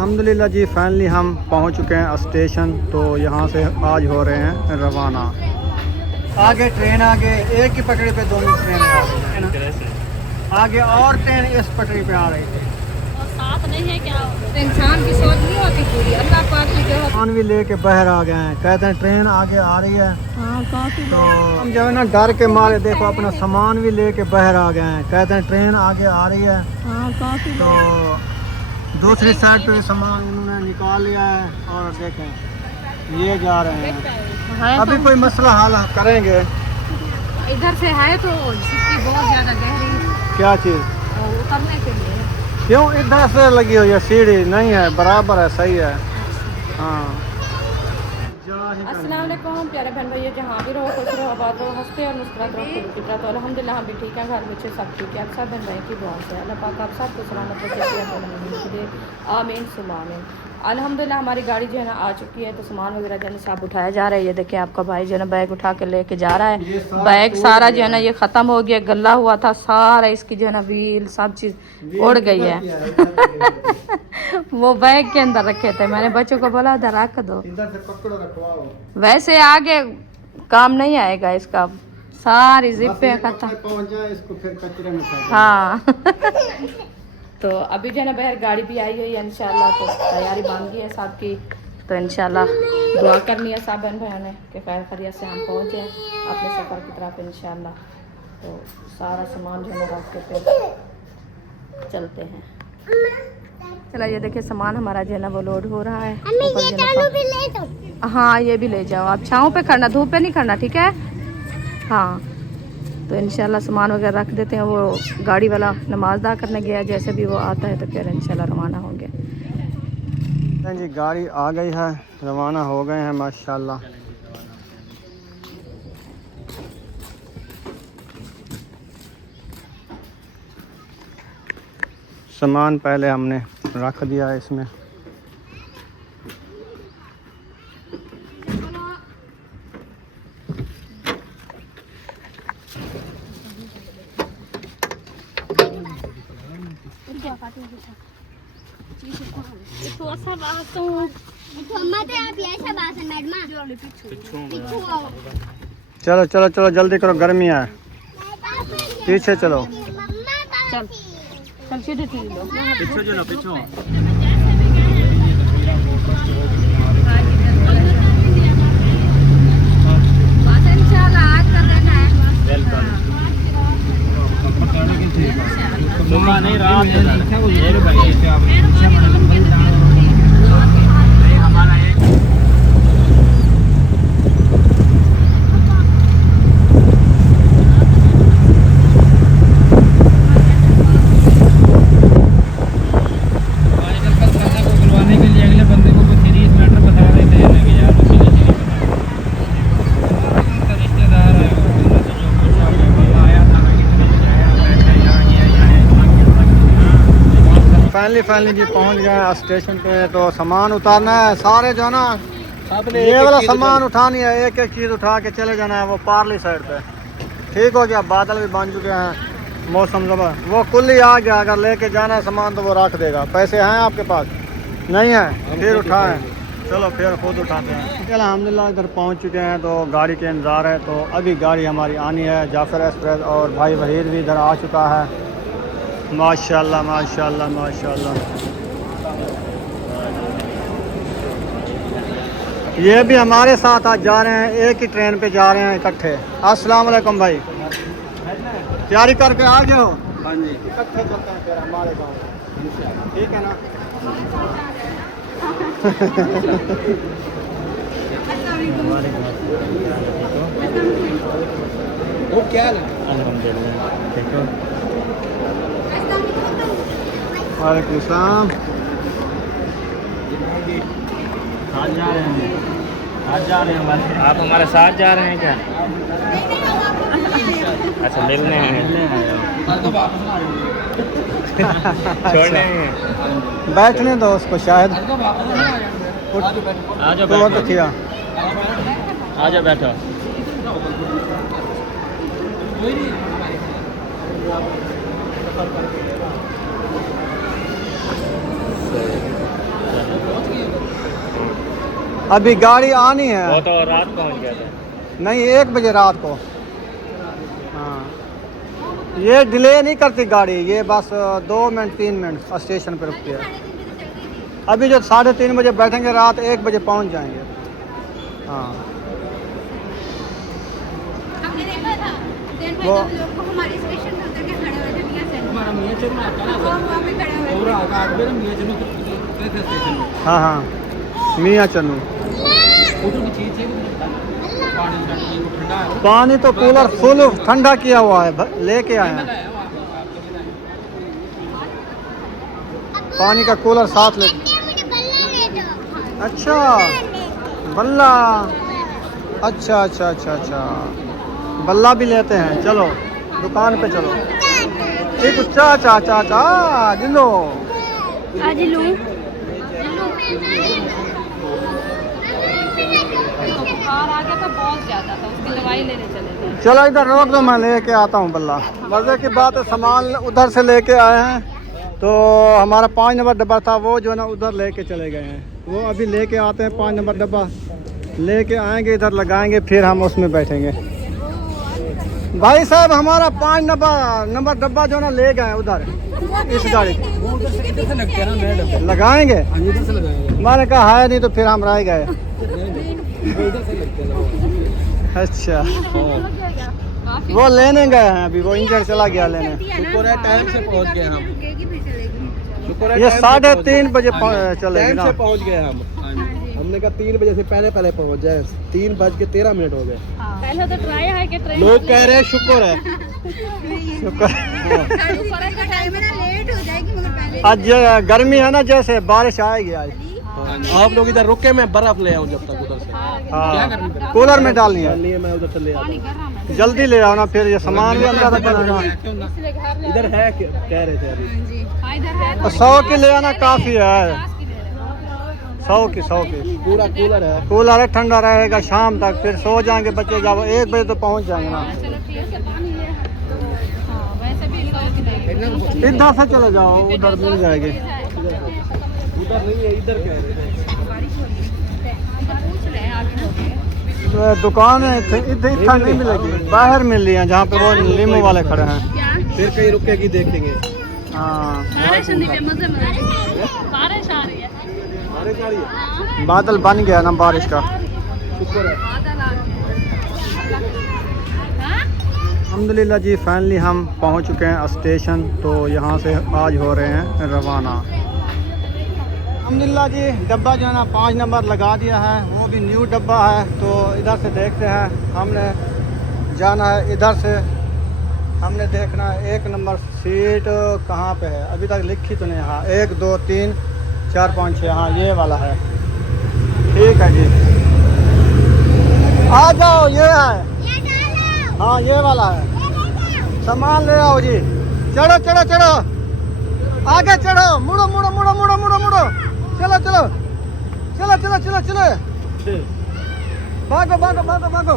अल्हम्दुलिल्लाह जी फाइनली हम पहुंच चुके हैं स्टेशन। तो यहाँ से आज हो रहे हैं रवाना। आगे ट्रेन आगे एक ही पटरी पे दोनों ट्रेन आ रही है ना, आगे और ट्रेन इस पटरी पे आ रही थी। और साथ नहीं है क्या इंसान की सोच नहीं होती पूरी, अल्लाह पाक की जो सामान भी लेके बाहर आ गए हैं, कहते हैं ट्रेन आगे आ रही है। हाँ काफी तो हम जो है ना डर के मारे देखो अपना सामान भी लेके बाहर आ गए हैं, कहते हैं ट्रेन आगे आ रही है। हाँ काफी तो दूसरी साइड पे सामान उन्होंने निकाल लिया है और देखें ये जा रहे हैं। अभी कोई मसला हल करेंगे। इधर से है तो छुट्टी बहुत ज्यादा गहरी क्या चीज़? उतरने के लिए। क्यों इधर से लगी हुई है? सीढ़ी नहीं है, बराबर है, सही है। हाँ। अस्सलाम वालेकुम प्यारे बहन भाई, जहाँ भी रहो खुश रहो आबाद रहो, हंसते और मुस्कुराते रहो खुद की तरह। तो अल्हम्दुलिल्लाह हम भी ठीक हैं, घर बच्चे सब ठीक है। आप सब बहन भाई की दुआ से अल्लाह पाक आप सबको सलामत रखे, आमीन सुमा आमीन। अल्हम्दुलिल्लाह हमारी गाड़ी जो है ना आ चुकी है। तो सामान वगैरह जो है ना सब उठाया जा रहा है। ये देखिए आपका भाई जो है ना बैग उठा के लेके जा रहा है। बैग सारा जो है ना ये ख़त्म हो गया, गला हुआ था सारा, इसकी जो है ना व्हील सब चीज़ उड़ गई है। वो बैग के अंदर रखे थे, मैंने बच्चों को बोला उधर रख दो, वैसे आगे काम नहीं आएगा इसका, सारी जिप्पे खत्म। हाँ। तो अभी जो है ना बाहर गाड़ी भी आई हुई है इंशाल्लाह। तो तैयारी बन गई है सब की। तो इंशाल्लाह दुआ करनी है सब बहन भाइयों ने कि खैर खैरियत से हम पहुँचे अपने सफ़र की तरफ इंशाल्लाह। तो सारा सामान जो है ना रख के फिर चलते हैं। चला ये देखिए सामान हमारा जो है ना वो लोड हो रहा है। हाँ ये भी ले जाओ, आप छाँव पे खड़ना, धूप पे नहीं खड़ना, ठीक है? हाँ। तो इंशाल्लाह सामान वगैरह रख देते हैं। वो गाड़ी वाला नमाज अदा करने गया, जैसे भी वो आता है तो फिर इंशाल्लाह रवाना होंगे। जी गाड़ी आ गई है, रवाना हो गए हैं माशाल्लाह। सामान पहले हमने रख दिया है इसमें। चलो चलो चलो जल्दी करो, गर्मी है, पीछे चलो। चल चल सीधे पीछे चलो पीछे। नहीं रहा फाइनली जी पहुंच गए स्टेशन पे। तो सामान उतारना है सारे जो है ना, ये वाला सामान उठानी है, एक एक चीज़ उठा के चले जाना है वो पार्ली साइड पे। ठीक हो गया, बादल भी बन चुके हैं, मौसम जबर, वो कुल्ली आ गया। अगर लेके जाना है सामान तो वो रख देगा। पैसे हैं आपके पास? नहीं है, फिर उठाएं। चलो फिर खुद उठाते हैं। अल्हम्दुलिल्लाह इधर पहुंच चुके हैं। तो गाड़ी के इंतज़ार है। तो अभी गाड़ी हमारी आनी है, जाफ़र एक्सप्रेस। और भाई वहीद भी इधर आ चुका है। माशाल्लाह माशाल्लाह माशाल्लाह। ये भी हमारे साथ आज जा रहे हैं, एक ही ट्रेन पे जा रहे हैं इकट्ठे। अस्सलाम वालेकुम भाई, तैयारी करके आ गए हो? हाँ जी। इकट्ठे चलते हैं फिर हमारे गाँव, ठीक है ना? वो क्या है? वालेकुम सलाम। आज जा रहे हैं, आज जा रहे हैं। आप हमारे साथ जा रहे हैं क्या? अच्छा मिलने हैं। छोड़ने हैं। बैठने दो उसको, शायद आ जाओ बहुत किया। आ जाओ बैठो। अभी गाड़ी आनी है। वो तो रात पहुंच गया था। नहीं 1 बजे रात को। हाँ ये डिले नहीं करती गाड़ी, ये बस 2 मिनट 3 मिनट स्टेशन पर रुकती है। अभी जो 3:30 बजे बैठेंगे रात 1 बजे पहुंच जाएंगे। हाँ हमने देखा था दिन में वो तो लोग को हमारे स्टेशन पर उतर के खड़े हुए थे मियां से हमारा मियां चलना आता ना वहां पे खड़े हुए पूरा आठ बजे मियां चलना थे स्टेशन में। हाँ हाँ मियाँ चन्नू। फोटो की चीज है ठंडा पानी तो कूलर फुल ठंडा किया हुआ है, लेके आए हैं। पानी का कूलर साथ ले। अच्छा बल्ला, अच्छा अच्छा अच्छा अच्छा बल्ला भी लेते हैं। चलो दुकान पे चलो। ठीक चा चा चा चा जिलो आज लूं बुखार आ गया था बहुत ज्यादा, तो उसकी दवाई लेने चले गए। चलो इधर रोक दो, मैं लेके आता हूँ बल्ला। मज़े की बात है, सामान उधर से लेके आए हैं, तो हमारा 5 नंबर डब्बा था वो जो है ना उधर लेके चले गए हैं। वो अभी लेके आते हैं 5 नंबर डब्बा, लेके आएंगे इधर लगाएंगे, फिर हम उसमें बैठेंगे। भाई साहब हमारा 5 नंबर डब्बा जो ना ले गए उधर इस गाड़ी लगाएंगे। मैंने कहा है नहीं तो फिर हम रह गए। अच्छा वो लेने गए हैं, अभी वो इंजन चला गया लेने। शुक्र है टाइम से पहुंच गए हम। शुक्र है ये टाइम से 3:30 बजे चलेगी टाइम ना। से पहुंच गए हम। हमने कहा 3 बजे से पहले पहुंच जाए। 3:13 हो गए। पहले तो ट्राई है कि ट्रेन लोग कह रहे हैं शुक्र है। शुक्र का टाइम है ना लेट हो जाएगी मगर पहले आज गर्मी है ना, जैसे बारिश आएगी आज। आप लोग इधर रुके, मैं बर्फ ले आऊँ जब तक उधर से। हाँ कूलर में डालनी है, लिए मैं उधर से ले आता जल्दी ले आओ ना, फिर ये सामान भी अंदर रखना है। हूँ। इधर है कह रहे थे अभी। इधर है 100 की ले आना काफ़ी है। 100 की पूरा कूलर है। कूलर है, ठंडा रहेगा शाम तक, फिर सो जाएंगे बच्चे। जब 1 बजे तो पहुंच जाएंगे ना। चलो ठीक है, पानी है। हाँ वैसे भी 100 की नहीं। इधर से चले जाओ, उधर मिल जाएगी। उधर नहीं है, इधर कह रहे थे। दुकान इधर नहीं मिलेगी, बाहर मिल रही है जहाँ पे वो लीमू वाले खड़े हैं। फिर कहीं रुकेगी देखेंगे। हाँ बारिश नहीं है, मजे में बारिश आ रही है। बारिश आ रही है। बादल बन गया ना बारिश का। शुक्र है। बादल आ गया। अल्हम्दुलिल्लाह जी फाइनली हम पहुंच चुके हैं स्टेशन, तो यहाँ से आज हो रहे हैं रवाना। अल्हम्दुलिल्लाह जी डब्बा जो है ना 5 नंबर लगा दिया है, वो भी न्यू डब्बा है। तो इधर से देखते हैं, हमने जाना है इधर से, हमने देखना है 1 नंबर सीट कहाँ पे है, अभी तक लिखी तो नहीं। हाँ 1 2 3 4 5 6, हाँ ये वाला है। ठीक है जी, आ जाओ, ये है। हाँ ये वाला है, सामान ले आओ जी। चढ़ो चढ़ो चढ़ो, आगे चढ़ो, मुड़ो मुड़ो मुड़ो मुड़ो मुड़ो मुड़ो, चलो चलो चलो चलो चलो चलो, भागो भागो भागो भागो।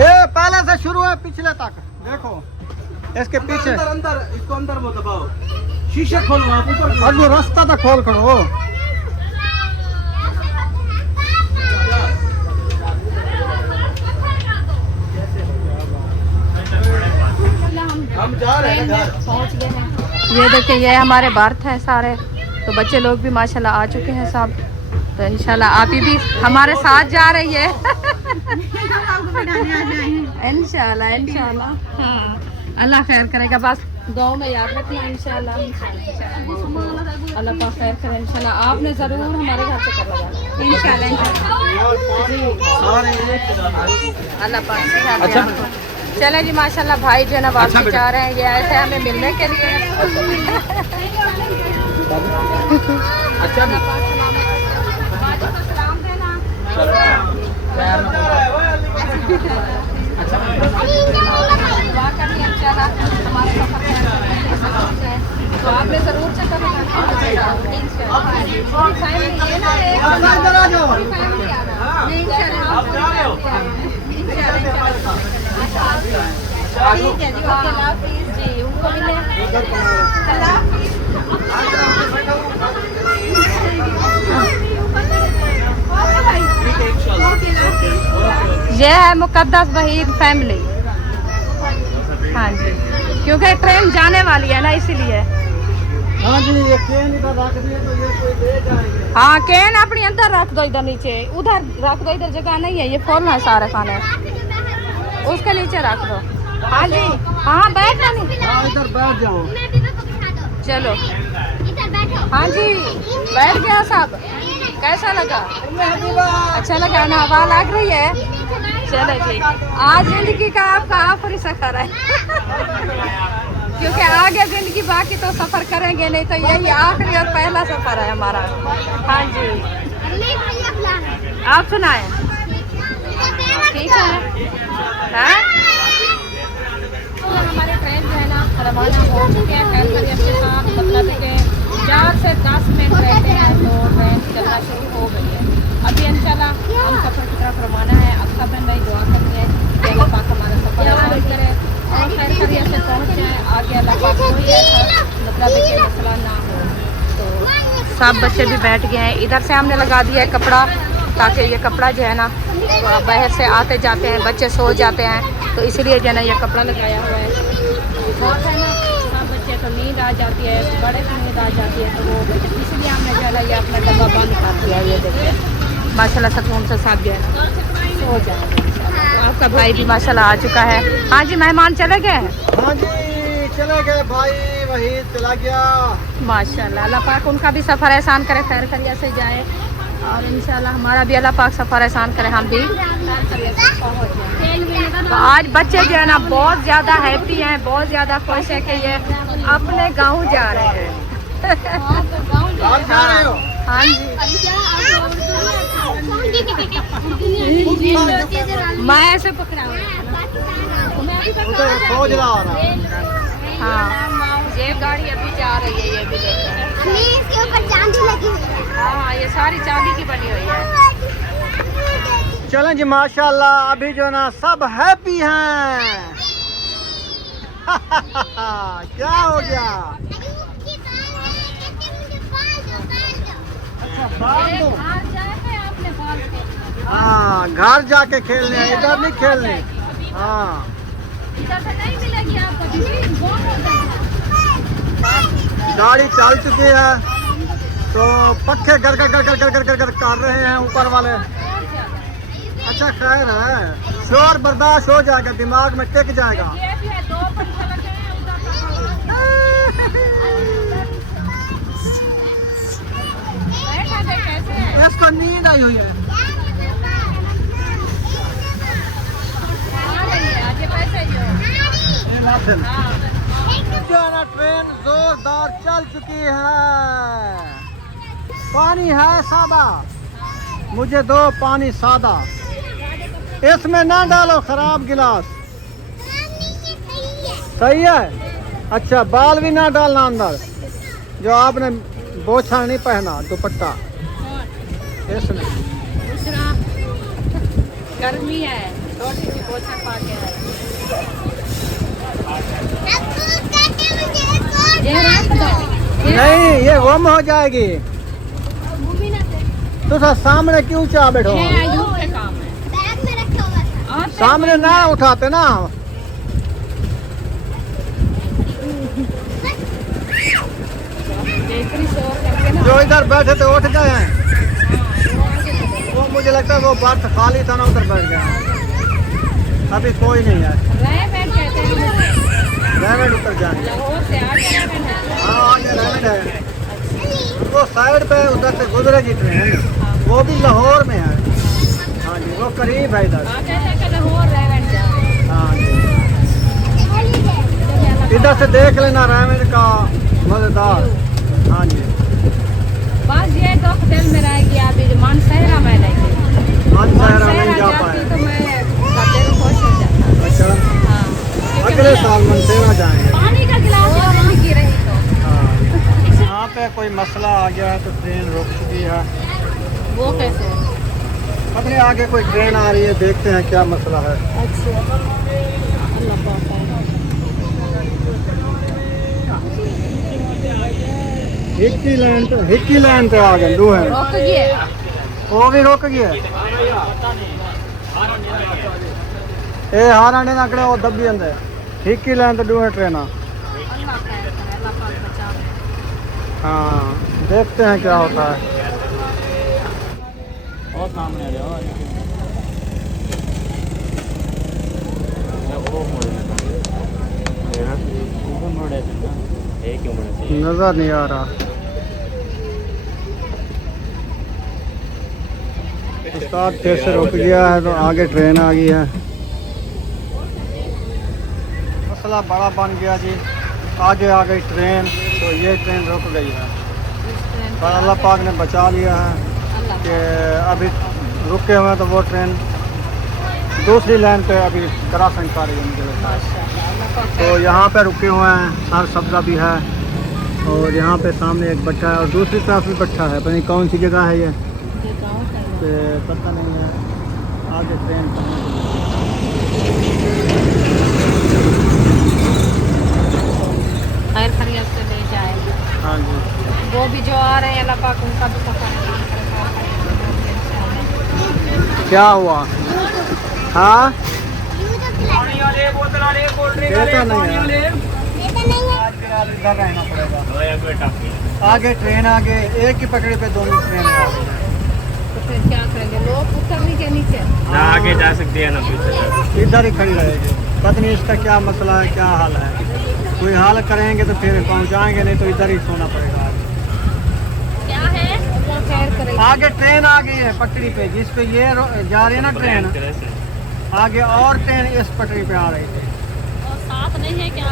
ये पहले से शुरू है पिछले तक, देखो इसके पीछे। अंदर अंदर इसको अंदर वो दबाओ, शीशे खोलो आप ऊपर। और वो रास्ता तो खोल करो। हम जा रहे हैं घर। पहुंच गए हैं। ये देखिए ये हमारे बर्थ है सारे, तो बच्चे लोग भी माशाल्लाह आ चुके हैं सब। तो इंशाल्लाह आप ही भी हमारे साथ जा रही है। इंशाल्लाह इंशाल्लाह, हाँ अल्लाह खैर करेगा। बस गाँव में याद रखना इंशाल्लाह। अल्लाह पाक खैर करे इंशाल्लाह। आपने ज़रूर हमारे घर से करवा जाना इंशाल्लाह। अल्लाह पाक से याद रखना। चले जी माशाल्लाह, भाई जो है ना वापस जा रहे हैं, ये ऐसे हमें मिलने के लिए। अच्छा तो आपने जरूर चक्कर ठीक है जी, ओके, ये है मुकद्दस वहीद फैमिली। हाँ जी, क्योंकि ट्रेन जाने वाली है ना इसीलिए। हाँ जी, ये केन इधर रख दिए तो ये कोई ले जाएंगे। हाँ, केन अपनी अंदर रख दो, इधर नीचे उधर रख दो, इधर जगह नहीं है, ये खोलना है सारा खाना, उसके नीचे रख दो। हाँ जी, हाँ बैठना नहीं। हाँ इधर बैठ जाओ। चलो हाँ जी, बैठ गया सब। कैसा लगा? अच्छा लगा ना? हवा लग रही है? चलो जी, आज जिंदगी का आपका आखिरी सफर है क्योंकि आगे जिंदगी बाकी तो सफर करेंगे नहीं, तो यही आखिरी और पहला सफर है हमारा। हाँ जी, आप सुनाए? ठीक है। हाँ? हमारे ट्रेन जो है ना रवाना हो चुके हैं खैर खैरियत के साथ, मतलब कि 4 से 10 मिनट रहते हैं तो ट्रेन चलना शुरू हो गई है। अभी इंशाल्लाह हम सफ़र की तरफ रवाना है। अब सब भाई दुआ करते हैं कि अल्लाह पाक हमारा सफ़र आसान करे और खैर खैरियत से पहुँच जाए। आगे अल्लाह पाक कोई ऐसा मतलब कि मसला ना हो। तो सब बच्चे भी बैठ गए हैं। इधर से हमने लगा दिया है कपड़ा, ताकि ये कपड़ा जो है ना बाहर से आते जाते हैं बच्चे सो जाते हैं, तो इसलिए जो है ना ये कपड़ा लगाया हुआ है। बहुत है ना, सब बच्चे तो नींद आ जाती है, बड़े की नींद आ जाती है, तो वो इसलिए हमने जो है ना ये अपना डब्बा बंद कर दिया। ये देखिए माशाल्लाह सुकून से सब जो है ना सो जाए। आपका भाई भी माशाल्लाह आ चुका है। हाँ जी, मेहमान चले गए? हाँ जी चले गए भाई, वही चला गया। माशाल्लाह, अल्लाह पाक उनका भी सफ़र एहसान करे, खैर खैरियत से जाए और इंशाल्लाह हमारा भी अल्लाह पाक सफ़र एहसान करे, हम भी तो आज बच्चे जो है ना बहुत ज़्यादा हैप्पी हैं, बहुत ज़्यादा खुश है कि ये अपने गांव जा रहे हैं। आप जा रहे हो? हाँ जी, मैं ऐसे पकड़ा हुआ उधर खोज रहा हो ना। हाँ, ये गाड़ी अभी जा रही है, ये भी देखो इसके ऊपर चांदी लगी हुई है। हाँ, ये सारी चांदी की बनी हुई है। चलें जी, माशाल्लाह अभी जो ना सब हैप्पी हैं। क्या हो गया? अच्छा बाल दो। हाँ, घर जाके खेलने हैं, इधर नहीं खेलने। हाँ गाड़ी चल चुकी है तो पक्के कर रहे हैं ऊपर वाले। अच्छा खैर है, शोर बर्दाश्त हो जाएगा, दिमाग में टिक जाएगा। इसको नींद आई हुई है। ट्रेन जोरदार चल चुकी है। पानी है सादा, मुझे दो पानी सादा। इसमें ना डालो खराब गिलास। सही है। अच्छा बाल भी ना डालना अंदर, जो आपने बोछा नहीं पहना दुपट्टा इसमें। गर्मी है, थोड़ी सी पोछा पा के नहीं, ये गुम हो जाएगी। तो सामने क्यों चाह बैठो? काम है, बैग में रखा हुआ था। सामने ना उठाते ना। जो इधर बैठे थे उठ गए हैं। वो मुझे लगता है वो बर्थ खाली था ना, उधर बैठ गया। अभी कोई नहीं है। रेवेड उतर जाएंगे। हाँ आगे रेवेड है, वो साइड पे उधर से गुजरेगी ट्रेन, वो भी लाहौर में है। हाँ जी, वो करीब है इधर। हाँ जी, इधर से देख लेना रेवेड का मजेदार। हाँ जी, बस ये तो दिल में रहेगी। अभी मानसहरा में रहेगी, मानसहरा नहीं जा पाए तो मैं दिल खुश हो जाता। अच्छा, हाँ, अगले साल मानसहरा जाएंगे। पानी का गिलास नहीं रही तो हाँ, यहाँ पे कोई मसला आ गया है तो ट्रेन रुक चुकी है। वो कैसे? अपने आगे कोई ट्रेन आ रही है, देखते हैं क्या मसला है। अच्छा, अल्लाह पाक है। हिक्की लाइन पे आ गए दो है रोक गए वो भी रुक गया ए हाराने नाकड़े वो दबी अंदर हिक्की लाइन तो दो है ट्रेन अल्लाह खैर करे, अल्लाह पाक बचावे। हाँ देखते हैं क्या होता है और सामने आ जाओ वो मोड़े एक क्यों मोड़े नजर नहीं आ रहा उस्ताद फिर से रुक गया है तो आगे ट्रेन आ गई है मसला बड़ा बन गया जी आगे आ गई ट्रेन तो ये ट्रेन रुक गई है पर अल्लाह पाक ने बचा लिया है कि अभी रुके हुए हैं तो वो ट्रेन दूसरी लाइन पे अभी क्रॉसिंग कर रही है मुझे लगता है तो यहाँ पे रुके हुए हैं सर सब्ज़ा भी है और यहाँ पे सामने एक बच्चा है और दूसरी तरफ भी बच्चा है पता नहीं कौन सी जगह है ये तो पता नहीं है आगे ट्रेन खैर खैरियत से ले जाए। हाँ जी वो भी जो आ रहे हैं अल्लाह पाक उनका भी सफर क्या हुआ हाँ देता नहीं है इधर रहना पड़ेगा आगे ट्रेन आगे एक ही पटरी पे दोनों ट्रेन आ गई हैं। तो फिर क्या करेंगे लोग उतरने के नीचे ना आगे जा सकते हैं ना पीछे इधर ही खड़ी रहेगी पता नहीं इसका क्या मसला है क्या हाल है कोई हाल करेंगे तो फिर पहुंचाएंगे नहीं तो इधर ही सोना पड़ेगा क्या है वो खैर करेंगे। आगे ट्रेन आ गई है पटरी पे जिस पे ये जा रही है ना ट्रेन आगे और ट्रेन इस पटरी पे आ रही थी और साथ नहीं है क्या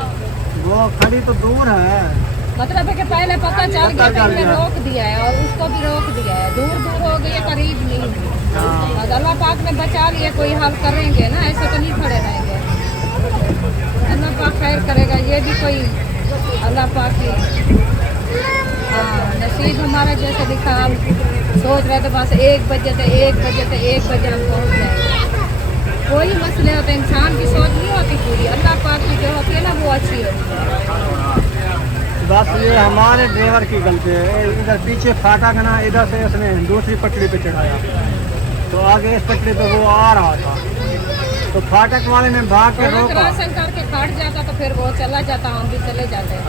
वो खड़ी तो दूर है मतलब है कि पहले पता चल गया तो इनने रोक दिया है और उसको भी रोक दिया है दूर दूर हो गई है करीब नहीं हाँ। और अल्लाह पाक ने बचा लिया कोई हल करेंगे ना ऐसे तो नहीं खड़े रहेंगे अल्लाह पाक खैर करेगा ये भी कोई अल्लाह पाक की हाँ नसीब हमारा जैसे लिखा हम सोच रहे थे बस 1 बजे थे 1 बजे थे 1 बजे हम पहुँच जाएंगे कोई मसले होते इंसान की सोच नहीं होती पूरी अल्लाह पाक की जो होती है ना वो अच्छी होती है। बस ये हमारे ड्राइवर की गलती है इधर पीछे फाटा का ना इधर से इसने दूसरी पटरी पे चढ़ाया तो आगे इस पटरी पे वो आ रहा था तो फाटक वाले ने भाग के रोका क्रॉसिंग करके खड़ जाता तो फिर वो चला जाता हम भी चले जाते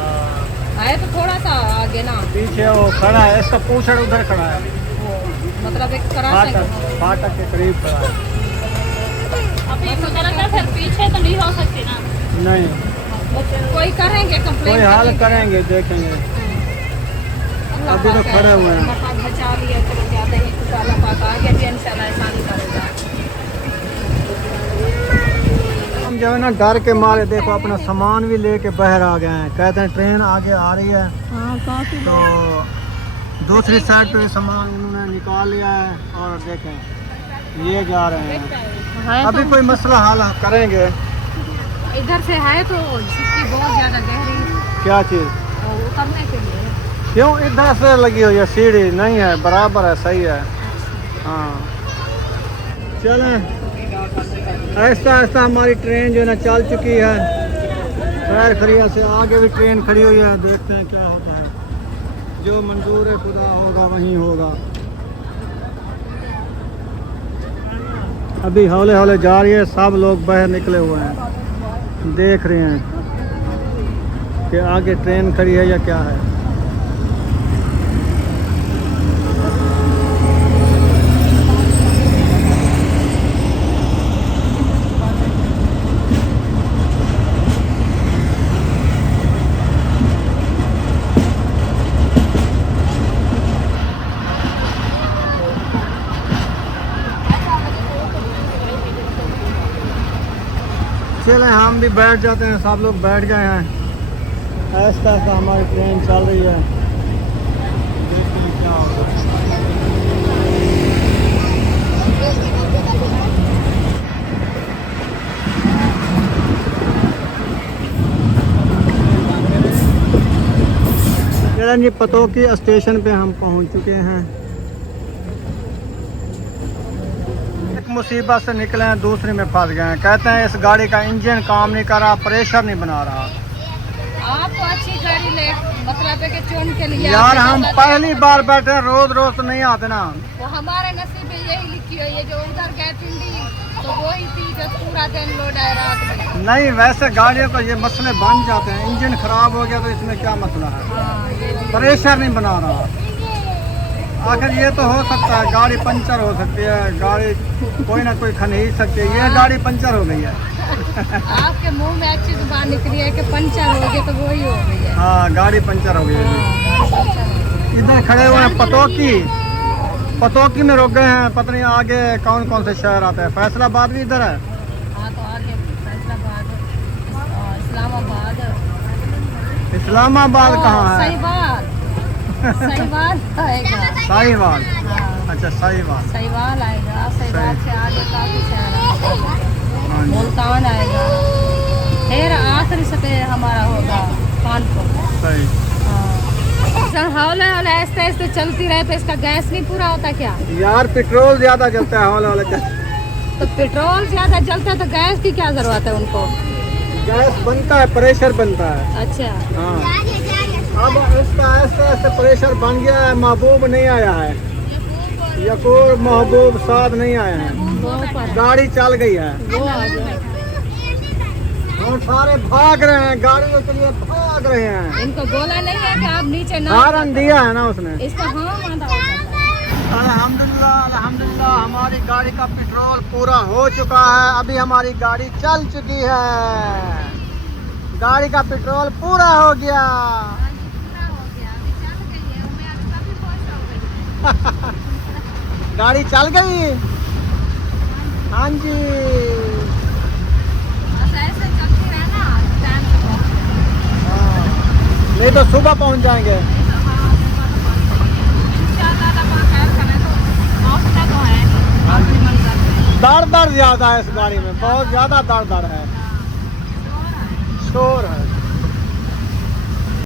आए तो थोड़ा सा आगे ना पीछे वो खड़ा है इसका पूछड़ उधर खड़ा है वो मतलब एक क्रॉसिंग फाटक के करीब खड़ा है अभी फिर पीछे तो नहीं हो सकती ना नहीं कोई करेंगे कंप्लेंट कोई हाल करेंगे देखेंगे अभी तो खड़े हुए हैं बचा लिया चलो जाते हैं तो अल्लाह पाक आगे भी इंशाल्लाह आसानी करेगा। हम जो है ना डर के मारे देखो अपना सामान भी लेके बाहर आ गए हैं कहते हैं ट्रेन आगे आ रही है तो दूसरी साइड पे सामान उन्होंने निकाल लिया है और देखें ये जा रहे हैं अभी कोई मसला हल करेंगे इधर से है तो इसकी बहुत ज़्यादा गहरी क्या चीज़ उतरने के लिए क्यों इधर से लगी हुई है सीढ़ी नहीं है बराबर है सही है हाँ चलें आहिस्ता आहिस्ता हमारी ट्रेन जो है ना चल चुकी है खैर खैरियत से आगे भी ट्रेन खड़ी हुई है देखते हैं क्या होता है जो मंजूर खुदा होगा वहीं होगा अभी हौले हौले जा रही है सब लोग बाहर निकले हुए हैं देख रहे हैं कि आगे ट्रेन खड़ी है या क्या है चले हम भी बैठ जाते हैं सब लोग बैठ गए हैं आहिस्ता आहिस्ता हमारी ट्रेन चल रही है देखते हैं क्या होगा चलें जी पतोकी स्टेशन पे हम पहुंच चुके हैं मुसीबत से निकले हैं दूसरे में फंस गए हैं कहते हैं इस गाड़ी का इंजन काम नहीं कर रहा प्रेशर नहीं बना रहा आप अच्छी गाड़ी ले मतलब है कि चुन के लिए यार आपने हम बोला था। पहली बार बैठे हैं, रोज रोज तो नहीं आते ना। वो हमारे नसीब में यही लिखी हुई है, जो उधर गए पिंडी तो वही थी जो पूरा दिन लोड है रात में। नहीं वैसे गाड़ियों को ये मसले बन जाते हैं, इंजन खराब हो गया तो इसमें क्या मसला है, हाँ, ये भी। प्रेशर नहीं बना रहा। आखिर ये तो हो सकता है गाड़ी पंचर हो सकती है, गाड़ी कोई ना कोई खनीज सकती है, ये गाड़ी पंचर हो गई है। आपके मुंह में अच्छी जुबान निकली है कि पंचर हो गई तो वही हो गई है। हाँ गाड़ी पंचर हो गई है। हाँ, पंचर। इधर खड़े हुए हैं पतोकी में रुक गए हैं, पता नहीं आगे कौन कौन से शहर आते हैं। फैसलाबाद भी इधर है। हाँ तो आगे फैसलाबाद, इस्लामाबाद। इस्लामाबाद कहाँ है? सहीवाल आएगा। साहिवाल। हाँ, अच्छा साहिवाल। सहीवाल आएगा, सहीवाल से आगे काफी शहर आएगा, हाँ जी, मुल्तान आएगा, फिर आखिरी सतह हमारा होगा कानपुर। सही। सर हौले हौले ऐसे ऐसे चलती रहे तो इसका गैस नहीं पूरा होता क्या? यार पेट्रोल ज्यादा जलता है हौले हौले तो पेट्रोल ज्यादा जलता है तो गैस की क्या जरूरत है उनको? गैस बनता है, प्रेशर बनता है। अच्छा हाँ अब इसका ऐसे ऐसे प्रेशर बन गया है, महबूब नहीं आया है, यकूर महबूब साथ नहीं आया है, वो पर गाड़ी चल गई है। वो आ गया। हम सारे भाग रहे हैं, गाड़ियों के लिए भाग रहे हैं। इनको बोला नहीं है कि आप नीचे ना हारन दिया है ना उसने। इसका हाँ माना होता है। अल्हम्दुलिल्लाह अल्हम्दुलिल्लाह हमारी गाड़ी का पेट्रोल पूरा हो चुका है। अभी हमारी गाड़ी चल चुकी है, गाड़ी का पेट्रोल पूरा हो गया। गाड़ी चल गई। हाँ जी बस ऐसे चलती रहे ना टाइम से पहुंच हाँ, नहीं तो सुबह पहुंच जाएंगे। दर दर ज्यादा है इस गाड़ी में, बहुत ज्यादा दर दर है, शोर है।